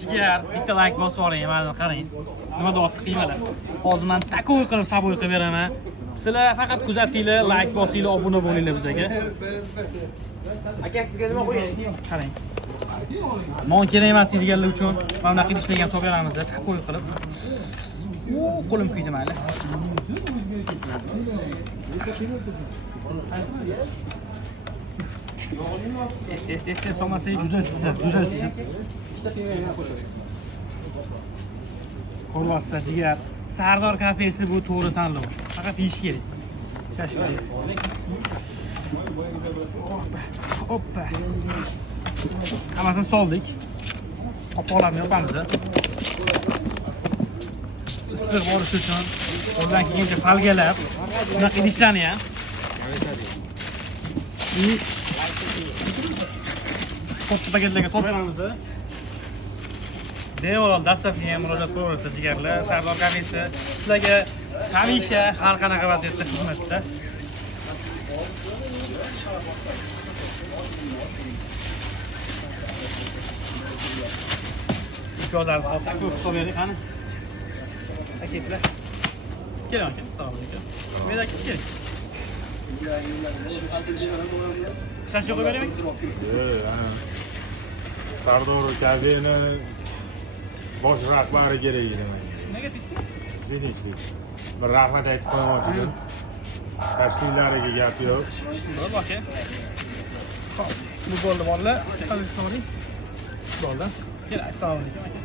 Jigar, bitta like bosib oling, mana qarang. Nima deyapti qiymalar. Hozir men takoy qilib saboy qilib beraman. Sizlar faqat kuzatinglar, like bosinglar, obuna bo'linglar bizga. Aka sizga nima qo'ying? Qarang. Mon kerak emas deganlar uchun mana bunaqa idishlarga solib beramiz, takoy qilib. Qo'lim kuydi mayli. Este solmasa juda issiq. Xullas, jigar. Sardor kafesi bu to'g'ri tanlov. Faqat yeyish kerak. Kashmir. Hoppa. Hammasini soldik. Qopoqlarni yopamiz. Issiq bo'lishi uchun qo'ldan kelgancha falgalab, bunaqa idishlarni ham katta paketlarga solib beramiz. Bemalol dastavkaga ham murojaat qilaverasiz jigarlar. Sardor kafesi sizlarga hamisha har qanaqa vaziyatda xizmatda. Imkonlarni taklif qilib bering qani. Paketlar. Keling aka, assalomu alaykum. Menda keling. Shashni qo'yib beraymi? Sardor kafeni bosh rahbari kerak edi. Nega tishdi? Dedik. Bir rahmat aytib qo'ymoqchi edim. Tashkillariga gap yo'q. Bo'ldi aka. Xo'p, bu bo'ldi bolalar. Qanday so'ring? Bo'ldi. Keling, assalomu alaykum aka.